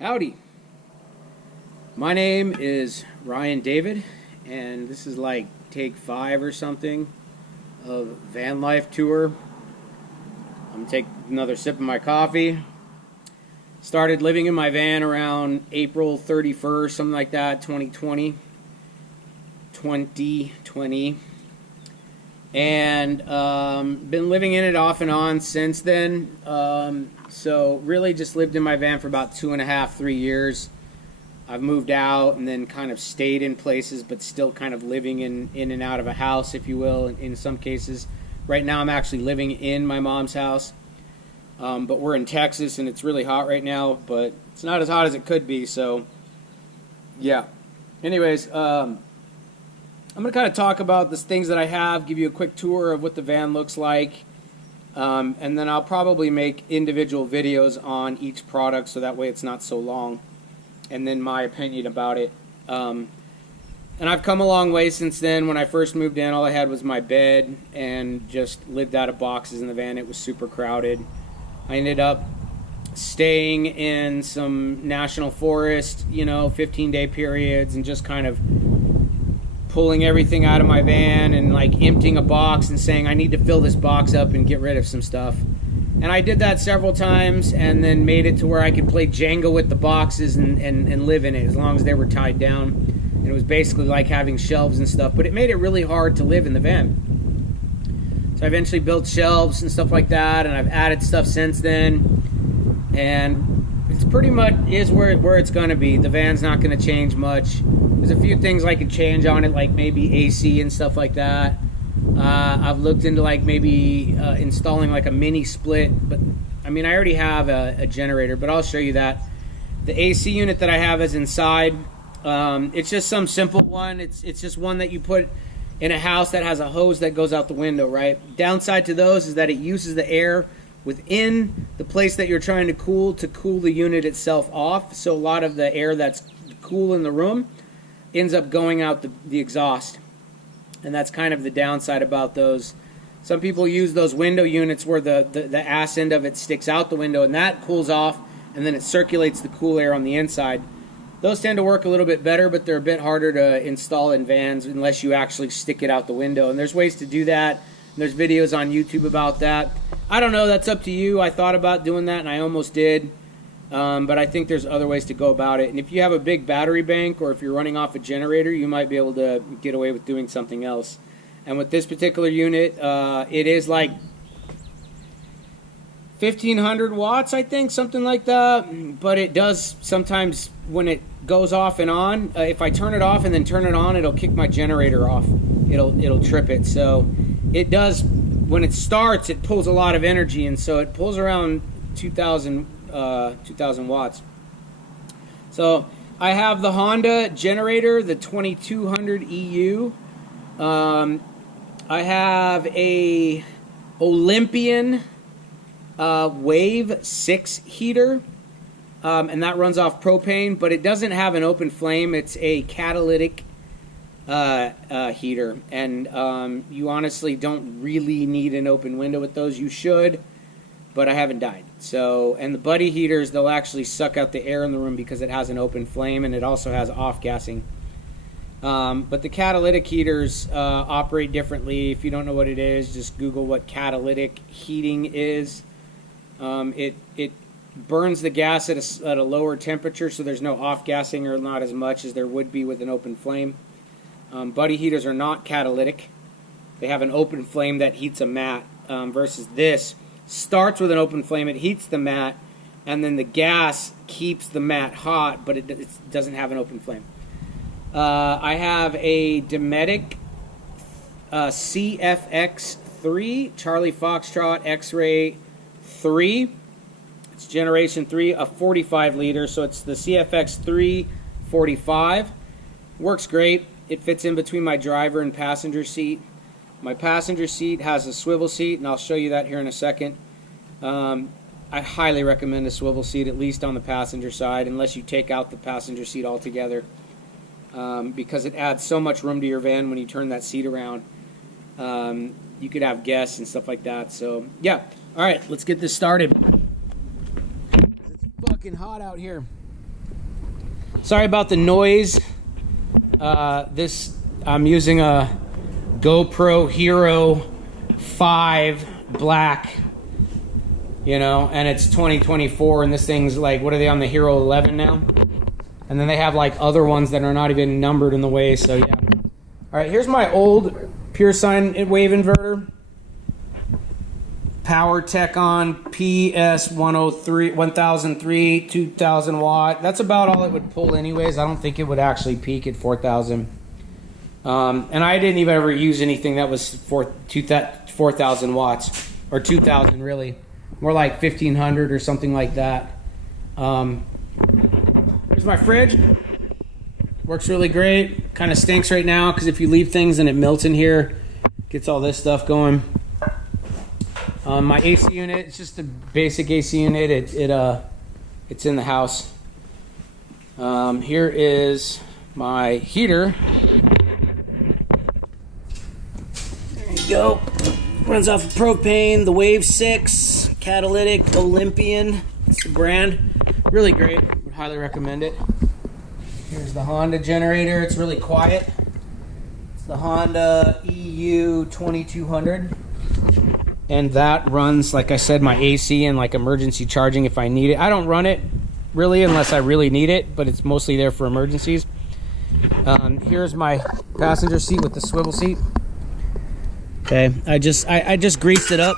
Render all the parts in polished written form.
Howdy. My name is Ryan David, and this is like take 5 or something of van life tour. I'm gonna take another sip of my coffee. Started living in my van around April 31st, something like that, 2020. And been living in it off and on since then. So really just lived in my van for about 2.5, 3 years. I've moved out and then kind of stayed in places, but still kind of living in and out of a house, if you will, in some cases. Right now I'm actually living in my mom's house. But we're in Texas and it's really hot right now, but it's not as hot as it could be, so yeah. Anyways, I'm going to kind of talk about the things that I have, give you a quick tour of what the van looks like, and then I'll probably make individual videos on each product so that way it's not so long, and then my opinion about it. And I've come a long way since then. When I first moved in, all I had was my bed and just lived out of boxes in the van. It was super crowded. I ended up staying in some national forest, 15-day periods, and just kind of pulling everything out of my van and like emptying a box and saying I need to fill this box up and get rid of some stuff. And I did that several times and then made it to where I could play Jenga with the boxes and live in it as long as they were tied down. And it was basically like having shelves and stuff, but it made it really hard to live in the van. So I eventually built shelves and stuff like that, and I've added stuff since then. And it's pretty much is where it's going to be. The van's not going to change much. There's a few things I could change on it, like maybe AC and stuff like that. I've looked into like maybe installing like a mini split, but I mean I already have a generator, but I'll show you that. The AC unit that I have is inside. It's just some simple one. It's just one that you put in a house that has a hose that goes out the window, right? Downside to those is that it uses the air within the place that you're trying to cool the unit itself off. So a lot of the air that's cool in the room ends up going out the exhaust. And that's kind of the downside about those. Some people use those window units where the ass end of it sticks out the window, and that cools off, and then it circulates the cool air on the inside. Those tend to work a little bit better, but they're a bit harder to install in vans unless you actually stick it out the window. And there's ways to do that. There's videos on YouTube about that. I don't know, that's up to you. I thought about doing that, and I almost did. But I think there's other ways to go about it. And if you have a big battery bank or if you're running off a generator, you might be able to get away with doing something else. And with this particular unit, it is like 1,500 watts, I think, something like that. But it does sometimes, when it goes off and on, if I turn it off and then turn it on, it'll kick my generator off. It'll trip it. So it does, when it starts, it pulls a lot of energy, and so it pulls around 2,000 watts. So I have the Honda generator, the 2200 EU. I have a Olympian Wave 6 heater, and that runs off propane, but it doesn't have an open flame. It's a catalytic heater, and you honestly don't really need an open window with those. You should, but I haven't died. So, and the buddy heaters, they'll actually suck out the air in the room because it has an open flame, and it also has off-gassing. But the catalytic heaters operate differently. If you don't know what it is, just Google what catalytic heating is. It burns the gas at a lower temperature, so there's no off-gassing, or not as much as there would be with an open flame. Buddy heaters are not catalytic. They have an open flame that heats a mat, versus this starts with an open flame, it heats the mat, and then the gas keeps the mat hot, but it doesn't have an open flame. I have a Dometic CFX3, Charlie Foxtrot X-Ray 3. It's generation 3, a 45 liter, so it's the CFX3 45. Works great. It fits in between my driver and passenger seat. My passenger seat has a swivel seat, and I'll show you that here in a second. I highly recommend a swivel seat, at least on the passenger side, unless you take out the passenger seat altogether, because it adds so much room to your van when you turn that seat around. You could have guests and stuff like that. So, yeah. All right, let's get this started. It's fucking hot out here. Sorry about the noise. I'm using a GoPro Hero 5 Black, you know, and it's 2024, and this thing's like, what are they on, the Hero 11 now? And then they have like other ones that are not even numbered in the way, so yeah. All right, here's my old pure sine wave inverter. Power Tecon PS103, 1003, 2000 watt. That's about all it would pull anyways. I don't think it would actually peak at 4000. And I didn't even ever use anything that was 4,000 watts, or 2000 really. More like 1500 or something like that. Here's my fridge. Works really great. Kind of stinks right now because if you leave things and it melts in here, gets all this stuff going. My AC unit, it's just a basic AC unit. It's in the house. Here is my heater. There you go. Runs off of propane, the Wave 6, catalytic, Olympian. It's the brand. Really great. Would highly recommend it. Here's the Honda generator. It's really quiet. It's the Honda EU 2200. And that runs, like I said, my AC and like emergency charging if I need it. I don't run it really unless I really need it, but it's mostly there for emergencies. Here's my passenger seat with the swivel seat. Okay, I just greased it up.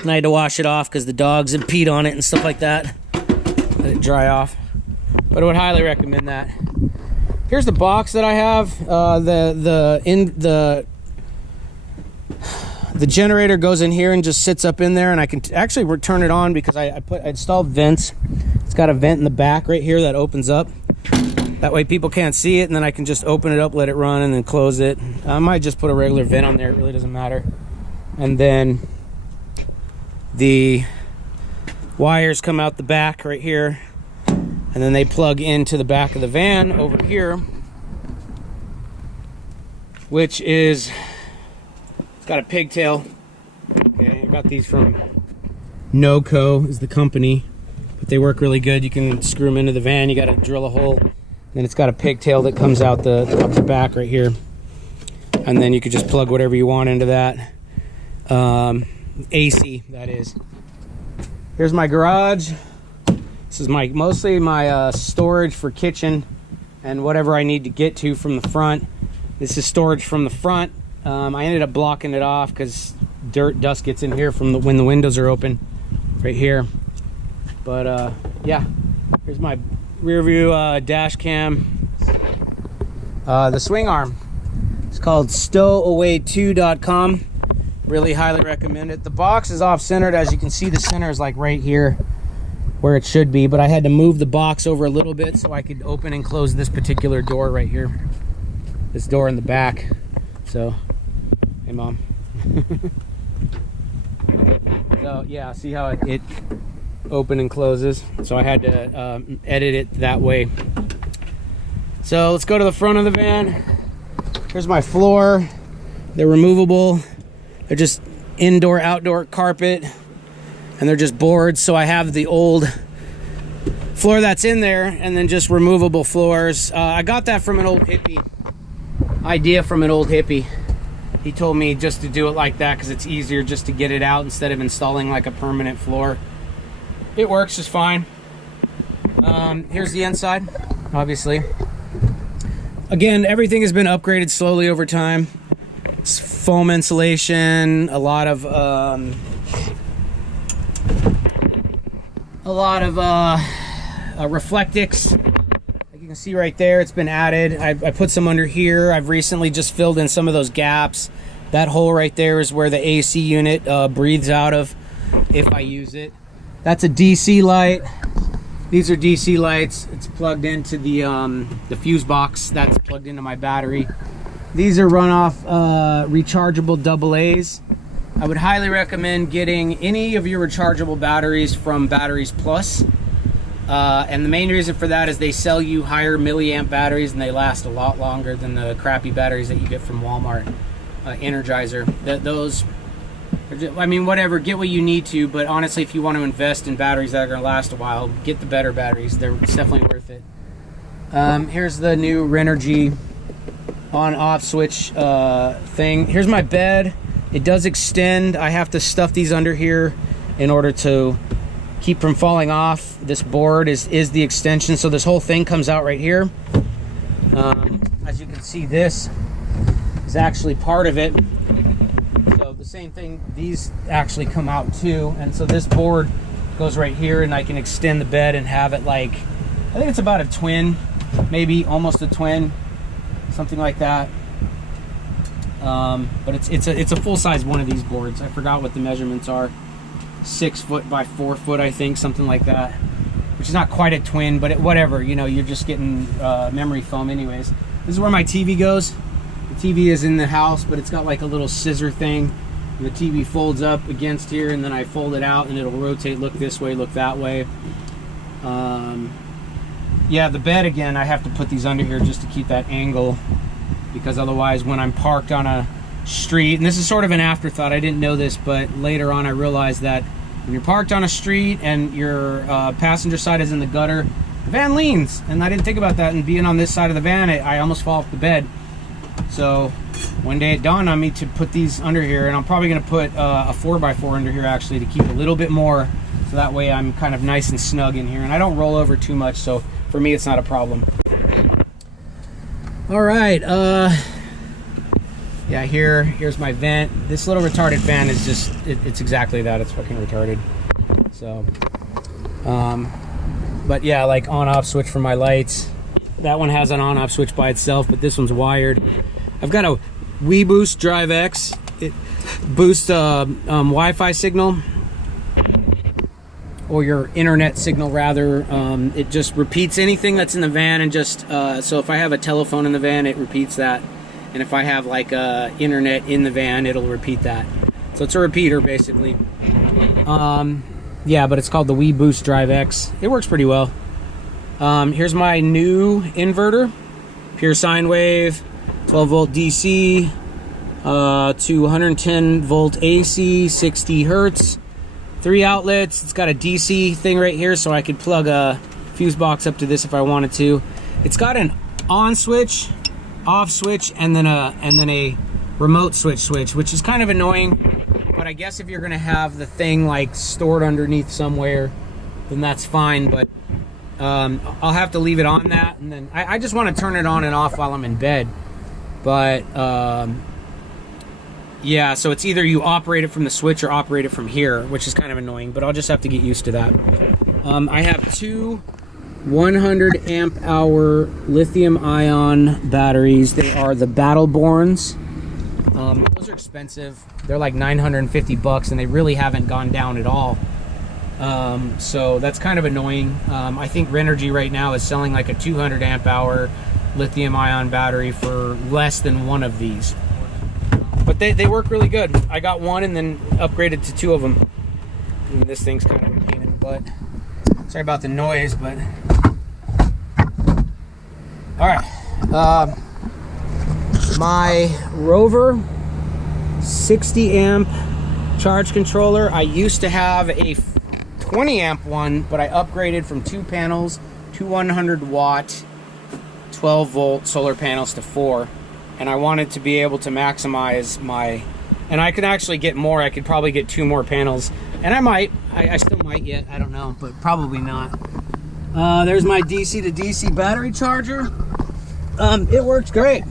And I had to wash it off because the dogs had peed on it and stuff like that. Let it dry off. But I would highly recommend that. Here's the box that I have. The generator goes in here and just sits up in there, and I can actually turn it on because I installed vents. It's got a vent in the back right here that opens up. That way people can't see it, and then I can just open it up, let it run, and then close it. I might just put a regular vent on there. It really doesn't matter. And then the wires come out the back right here, and then they plug into the back of the van over here, which is... got a pigtail. Okay, I got these from Noco is the company, but they work really good. You can screw them into the van. You got to drill a hole, and it's got a pigtail that comes out up the back right here, and then you could just plug whatever you want into that. AC, that is. Here's my garage. This is mostly my storage for kitchen and whatever I need to get to from the front. This is storage from the front. I ended up blocking it off because dust gets in here from when the windows are open right here. But yeah, here's my rear view dash cam. The swing arm, it's called stowaway2.com. Really highly recommend it. The box is off centered. As you can see, the center is like right here where it should be, but I had to move the box over a little bit so I could open and close this particular door right here, this door in the back. So hey, Mom. So yeah, see how it open and closes. So I had to edit it that way. So let's go to the front of the van. Here's my floor. They're removable. They're just indoor outdoor carpet, and they're just boards. So I have the old floor that's in there, and then just removable floors. I got that from an old hippie. Idea from an old hippie. He told me just to do it like that because it's easier just to get it out instead of installing like a permanent floor. It works just fine. Here's the inside, obviously. Again, everything has been upgraded slowly over time. It's foam insulation, a lot of Reflectix. You can see right there, it's been added. I put some under here. I've recently just filled in some of those gaps. That hole right there is where the AC unit breathes out of if I use it. That's a DC light. These are DC lights. It's plugged into the fuse box that's plugged into my battery. These are runoff rechargeable AA's. I would highly recommend getting any of your rechargeable batteries from Batteries Plus. And the main reason for that is they sell you higher milliamp batteries and they last a lot longer than the crappy batteries that you get from Walmart. Energizer. I mean, whatever, get what you need to, but honestly, if you want to invest in batteries that are going to last a while, get the better batteries. It's definitely worth it. Here's the new Renogy on-off switch thing. Here's my bed. It does extend. I have to stuff these under here in order to keep from falling off. This board is the extension, so this whole thing comes out right here. As you can see, this is actually part of it. So the same thing, these actually come out too, and so this board goes right here, and I can extend the bed and have it like, I think it's about a twin, maybe almost a twin, something like that. But it's a full-size one of these boards. I forgot what the measurements are. 6 foot by 4 foot, I think, something like that. Which is not quite a twin, but whatever. You know, you're just getting memory foam, anyways. This is where my TV goes. The TV is in the house, but it's got like a little scissor thing. And the TV folds up against here, and then I fold it out, and it'll rotate. Look this way, look that way. Yeah, the bed again. I have to put these under here just to keep that angle, because otherwise when I'm parked on a street, and this is sort of an afterthought, I didn't know this, but later on I realized that when you're parked on a street and your passenger side is in the gutter, the van leans, and I didn't think about that, and being on this side of the van, I almost fall off the bed. So one day it dawned on me to put these under here, and I'm probably going to put a 4x4 under here actually to keep a little bit more, so that way I'm kind of nice and snug in here, and I don't roll over too much, so for me it's not a problem. All right, yeah, here's my vent. This little retarded fan is just, it's exactly that. It's fucking retarded. So, but yeah, like on-off switch for my lights. That one has an on-off switch by itself, but this one's wired. I've got a WeBoost Drive X. It boosts Wi-Fi signal, or your internet signal rather. It just repeats anything that's in the van, and just so if I have a telephone in the van, it repeats that. And if I have like internet in the van, it'll repeat that. So it's a repeater basically. Yeah, but it's called the WeBoost Drive X. It works pretty well. Here's my new inverter. Pure sine wave, 12 volt DC, to 110 volt AC, 60 hertz, 3 outlets. It's got a DC thing right here, so I could plug a fuse box up to this if I wanted to. It's got an on switch, off switch, and then a remote switch, which is kind of annoying, but I guess if you're gonna have the thing like stored underneath somewhere, then that's fine. But I'll have to leave it on that, and then I just want to turn it on and off while I'm in bed. But yeah, so it's either you operate it from the switch or operate it from here, which is kind of annoying, but I'll just have to get used to that. I have two 100 amp hour lithium ion batteries. They are the Battleborns. Those are expensive. They're like 950 bucks, and they really haven't gone down at all. So that's kind of annoying. I think Renogy right now is selling like a 200 amp hour lithium ion battery for less than one of these. But they work really good. I got one and then upgraded to 2 of them. And this thing's kind of a pain in the butt. Sorry about the noise, but... Alright. My Rover 60 amp charge controller. I used to have a 20 amp one, but I upgraded from 2 panels to 100 watt 12 volt solar panels to 4, and I wanted to be able to maximize my, and I could actually get more. I could probably get 2 more panels, and I still might yet, I don't know, but probably not. There's my DC to DC battery charger. It works great.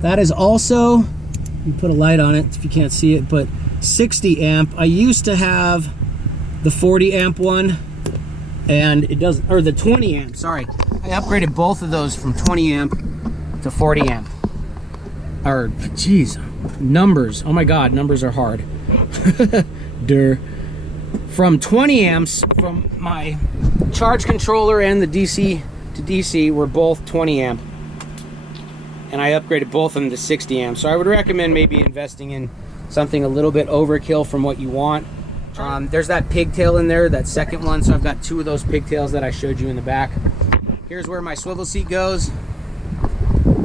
That is also, let me put a light on it if you can't see it, but 60 amp. I used to have the 40 amp one, and it doesn't, or the 20 amp, sorry. I upgraded both of those from 20 amp to 40 amp. Or, geez, numbers. Oh my God, numbers are hard. From 20 amps, from my charge controller and the DC to DC were both 20 amp. And I upgraded both of them to 60 amp. So I would recommend maybe investing in something a little bit overkill from what you want. There's that pigtail in there, that second one, so I've got 2 of those pigtails that I showed you in the back. Here's where my swivel seat goes.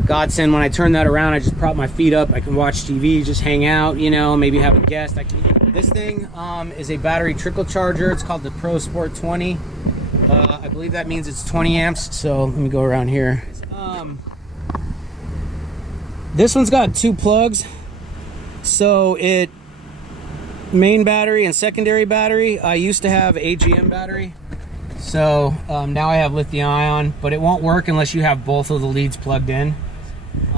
Godsend, when I turn that around, I just prop my feet up. I can watch TV, just hang out, you know, maybe have a guest. I can This thing is a battery trickle charger. It's called the Pro Sport 20. I believe that means it's 20 amps. So let me go around here. This one's got 2 plugs. So it main battery and secondary battery. I used to have AGM battery. So now I have lithium ion, but it won't work unless you have both of the leads plugged in.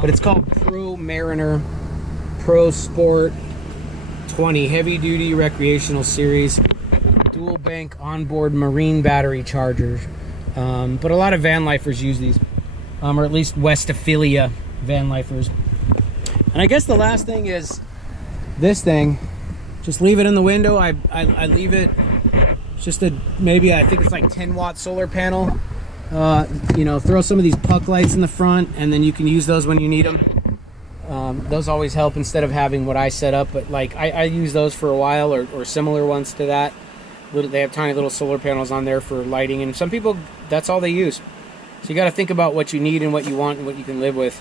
But it's called Pro Mariner Pro Sport 20 Heavy Duty Recreational Series Dual Bank Onboard Marine Battery Charger. But a lot of van lifers use these, or at least Westphalia van lifers. And I guess the last thing is this thing. Just leave it in the window. I leave it. It's just a, maybe I think it's like 10-watt solar panel. You know, throw some of these puck lights in the front, and then you can use those when you need them. Those always help instead of having what I set up. But like I use those for a while, or similar ones to that. They have tiny little solar panels on there for lighting, and some people, that's all they use. So you got to think about what you need and what you want and what you can live with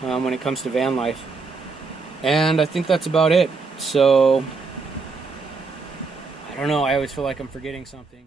when it comes to van life. And I think that's about it. So I don't know, I always feel like I'm forgetting something.